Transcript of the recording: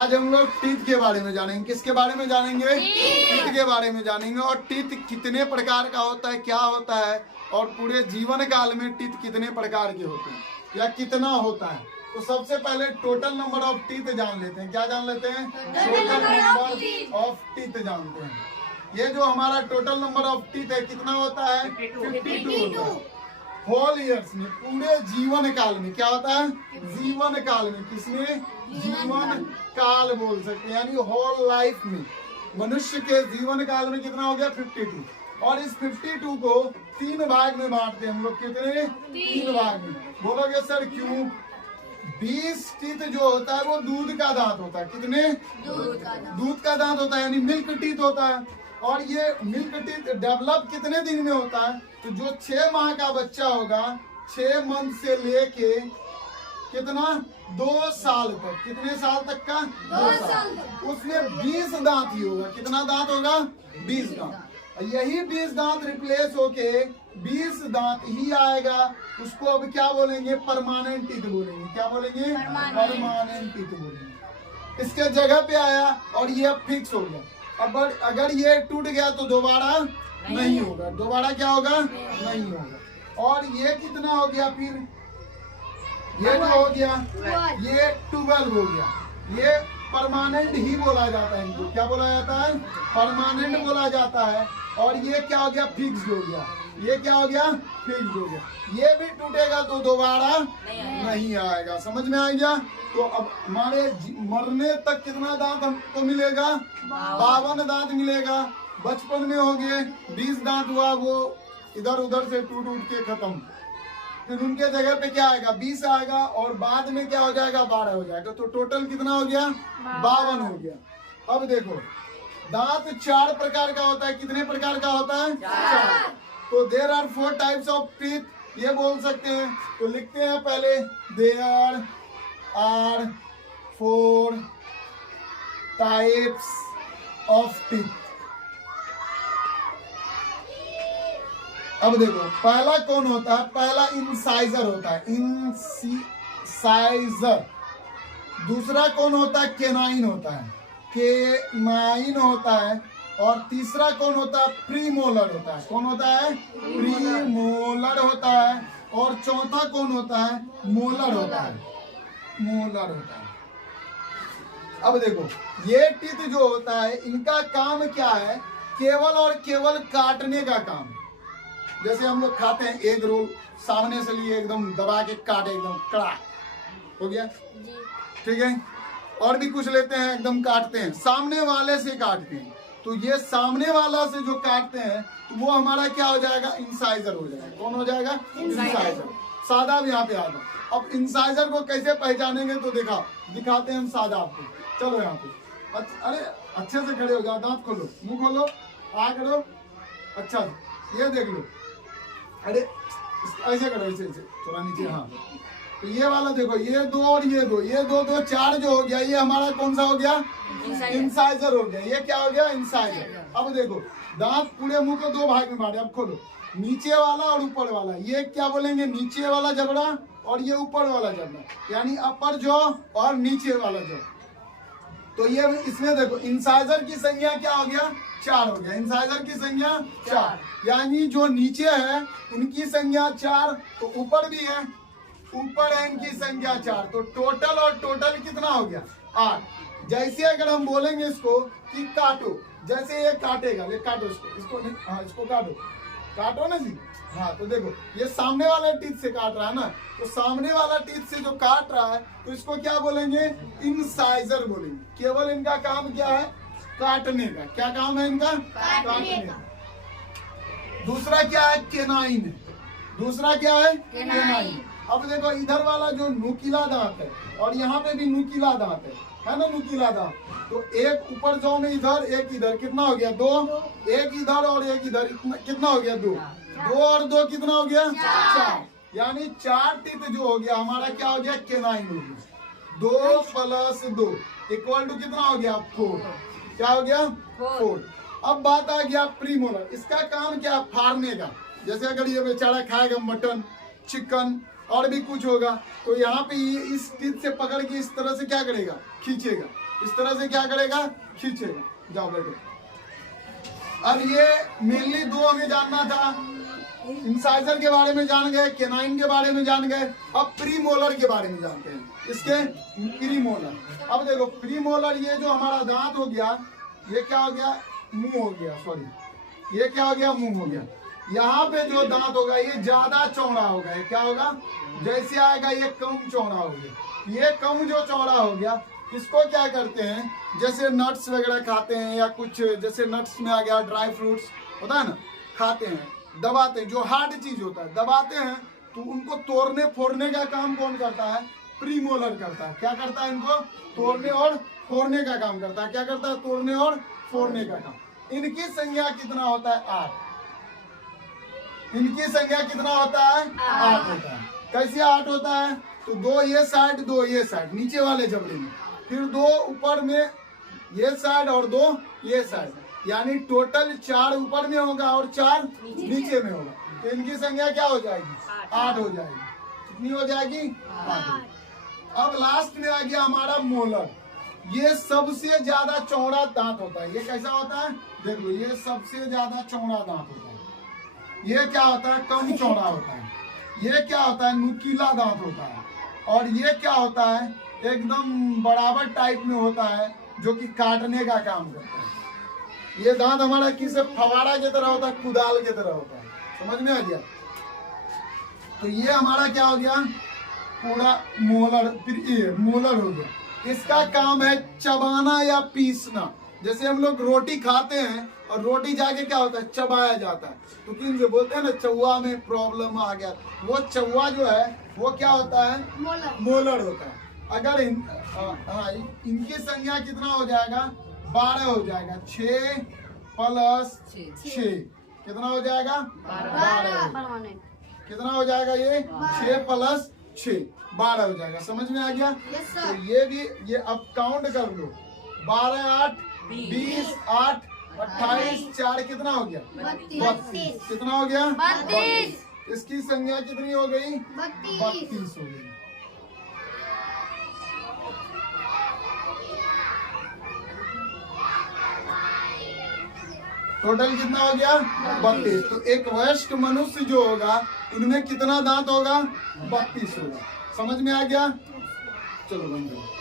आज हम लोग टीथ के बारे में जानेंगे। किसके बारे में जानेंगे? टीथ के बारे में जानेंगे। और टीथ कितने प्रकार का होता है, क्या होता है, और पूरे जीवन काल में टीथ कितने प्रकार के होते हैं या कितना होता है। तो सबसे पहले टोटल नंबर ऑफ टीथ जान लेते हैं। क्या जान लेते हैं? टोटल नंबर ऑफ टीथ जानते हैं। ये जो हमारा टोटल नंबर ऑफ टीथ है कितना होता है? 52 होता है। होल ईयर्स में, पूरे जीवन काल में। क्या होता है? जीवन काल में। किसमें? जीवन काल बोल सकते हैं, यानी होल लाइफ में। मनुष्य के जीवन काल में कितना हो गया? 52। और इस 52 को 3 भाग में बांटते हैं हम लोग। कितने? 3 भाग में। बोलोगे सर क्यों? 20 टीथ जो होता है वो दूध का दांत होता है। कितने? दूध का दांत होता है, यानी मिल्क टीथ होता है। और ये मिल्क टीथ डेवलप कितने दिन में होता है? तो जो 6 माह का बच्चा होगा, 6 मंथ से लेके कितना? 2 साल तक। कितने साल तक का? 2 साल। उसमें 20 दांत ही होगा। कितना दांत होगा? 20 दांत। यही 20 दांत रिप्लेस होके 20 दांत ही आएगा। उसको अब क्या बोलेंगे? परमानेंट टीथ बोलेंगे। क्या बोलेंगे? परमानेंट टीथ बोलेंगे। इसके जगह पे आया और ये अब फिक्स हो गया। अब अगर ये टूट गया तो दोबारा नहीं होगा। दोबारा क्या होगा? नहीं होगा। और ये कितना हो गया? फिर ये जो हो गया, ये 12 हो गया। ये परमानेंट ही बोला जाता है। इनको क्या बोला जाता है? परमानेंट बोला जाता है। और ये क्या हो गया? फिक्स्ड हो गया। ये क्या हो गया? फिक्स्ड हो गया। ये भी टूटेगा तो दोबारा नहीं आएगा। समझ में आ गया? तो अब हमारे मरने तक कितना दांत हमको मिलेगा? 52 दांत मिलेगा। बचपन में हो गए 20 दांत हुआ, वो इधर उधर से टूट के खत्म। फिर उनके जगह पे क्या आएगा? 20 आएगा। और बाद में क्या हो जाएगा? 12 हो जाएगा। तो टोटल कितना हो गया? 52 हो गया। अब देखो, दांत 4 प्रकार का होता है। कितने प्रकार का होता है? 4। तो there are 4 types of teeth, ये बोल सकते हैं। तो लिखते हैं पहले, there are 4 types of teeth. अब देखो, पहला कौन होता है? पहला इंसाइजर होता है। इंसाइजर। दूसरा कौन होता है? केनाइन होता है। केनाइन होता है। और तीसरा कौन होता है? प्रीमोलर होता है। कौन होता है? प्रीमोलर होता है। और चौथा कौन होता है? मोलर होता है। मोलर होता है। अब देखो, ये टीथ जो होता है, इनका काम क्या है? केवल और केवल काटने का काम। जैसे हम लोग खाते हैं एग रोल, सामने से लिए एकदम दबा के काटे, एकदम कड़ा हो गया, ठीक है। और भी कुछ लेते हैं, एकदम काटते हैं, सामने वाले से काटते हैं। तो ये सामने वाला से जो काटते हैं तो वो हमारा क्या हो जाएगा? इंसाइजर हो जाएगा। कौन हो जाएगा? इंसाइजर। सादा भी यहाँ पे आ गया। अब इंसाइजर को कैसे पहचानेंगे? तो दिखाते हैं हम सादा आपको। चलो यहाँ पे, अरे अच्छे से खड़े हो जाओ, दांत खोलो, मुंह खोलो, आ करो, अच्छा ये देख लो। अरे ऐसे करो, ऐसे थोड़ा नीचे। हाँ, तो ये वाला देखो, ये 2 और ये 2, ये 2 2 4 जो हो गया, ये हमारा कौन सा हो गया? इंसाइजर हो गया। ये क्या हो गया? इंसाइजर। अब देखो, दांत पूरे मुंह को 2 भाग में बांटे। अब खोलो, नीचे वाला और ऊपर वाला। ये क्या बोलेंगे? नीचे वाला जबड़ा और ये ऊपर वाला जबड़ा, यानी अपर जॉ और नीचे वाला जॉ। तो ये इसमें देखो, इंसाइजर की संख्या क्या हो गया? 4 हो गया। इंसाइजर की संख्या 4, यानी जो नीचे है उनकी संख्या 4, तो ऊपर भी है, ऊपर है इनकी संख्या 4। तो टोटल और टोटल कितना हो गया? 8। जैसे अगर हम बोलेंगे इसको कि काटो, जैसे ये काटेगा, ये काटो इसको नहीं, हाँ इसको काटो ना जी। हाँ, तो देखो, ये सामने वाले टीथ से काट रहा है ना, तो सामने वाला टीथ से जो काट रहा है तो इसको क्या बोलेंगे? इंसाइजर बोलेंगे। केवल इनका काम क्या है? काटने का। क्या काम है इनका? काटने का। दूसरा क्या है? केनाइन है। दूसरा क्या है? केनाइन। अब देखो, इधर वाला जो नुकीला दांत है और यहाँ पे भी नुकीला दांत है ना, नुकीला दांत। तो एक ऊपर जॉ में इधर, एक इधर, कितना हो गया? 2। एक इधर और एक इधर, कितना हो गया? 2। 2 और 2 कितना हो गया? 4। यानी 4 टीथ जो हो गया हमारा क्या हो गया? केनाइन हो गया। 2 + 2 इक्वल टू कितना हो गया? 4। क्या हो गया? 4। अब बात आ गया प्रीमोलर। इसका काम क्या? फाड़ने का। जैसे अगर ये बेचारा खाएगा मटन, चिकन और भी कुछ होगा, तो यहाँ पे इस टीथ से पकड़ के इस तरह से क्या करेगा? खींचेगा। इस तरह से क्या करेगा, खींचेगा। जाओ बैठो। अब ये मेनली दो हमें जानना था, इंसाइजर के बारे में जान गए, केनाइन के बारे में जान गए। अब प्रीमोलर के बारे में जानते हैं, इसके प्रीमोलर। अब देखो प्रीमोलर, ये जो हमारा दांत हो गया, ये क्या हो गया, मुंह हो गया, सॉरी ये क्या हो गया, मुंह हो गया। यहाँ पे जो दांत होगा ये ज्यादा चौड़ा होगा, ये क्या होगा, जैसे आएगा ये कम चौड़ा हो गया। ये कम जो चौड़ा हो गया, इसको क्या करते हैं, जैसे नट्स वगैरह खाते हैं या कुछ, जैसे नट्स में आ गया ड्राई फ्रूट्स होता है ना, खाते हैं, दबाते हैं, जो हार्ड चीज होता है दबाते हैं, तो उनको तोड़ने फोड़ने का काम कौन करता है, प्रीमोलर करता है। क्या करता है, इनको तोड़ने और फोड़ने का काम करता है। क्या करता है, तोड़ने और फोड़ने का काम। इनकी संख्या कितना होता है, 8। इनकी संख्या कितना होता है, 8 होता है। कैसे 8 होता है, तो 2 ये साइड 2 ये साइड नीचे वाले जबड़े में, फिर 2 ऊपर में ये साइड और 2 ये साइड, यानी टोटल 4 ऊपर में होगा और 4 नीचे में होगा। तो इनकी संख्या क्या हो जाएगी, 8 हो जाएगी। कितनी हो जाएगी, 8। अब लास्ट में आ गया हमारा मोलर। ये सबसे ज्यादा चौड़ा दांत होता है। ये कैसा होता है, देख लो, ये सबसे ज्यादा चौड़ा दांत होता है। ये क्या होता है, कम चौड़ा होता है। ये क्या होता है, नुकीला दांत होता है। और ये क्या होता है, एकदम बराबर टाइप में होता है, जो कि काटने का काम करता है। ये दांत हमारा किसे फवारा की तरह होता है, कुदाल की तरह होता है। समझ में आ गया। तो ये हमारा क्या हो गया, पूरा मोलर, फिर ये मोलर हो गया। इसका काम है चबाना या पीसना। जैसे हम लोग रोटी खाते हैं और रोटी जाके क्या होता है, चबाया जाता है। तो किन जो बोलते हैं ना, चौवा में प्रॉब्लम आ गया, वो चौवा जो है वो क्या होता है, मोलर होता है। अगर इनकी संख्या कितना हो जाएगा, 12 हो जाएगा। 6 प्लस 6 कितना हो जाएगा, 12। कितना हो जाएगा, ये 6 प्लस 6 12 हो जाएगा। समझ में आ गया। तो ये भी, ये अब काउंट कर लो, 12 8 20 8 28 4 कितना हो गया, 32। कितना हो गया, 32। इसकी संख्या कितनी हो गई, 32 हो गई। टोटल कितना हो गया, 32। तो एक वयस्क मनुष्य जो होगा, इनमें कितना दांत होगा, 32 होगा। समझ में आ गया। चलो बंद करो।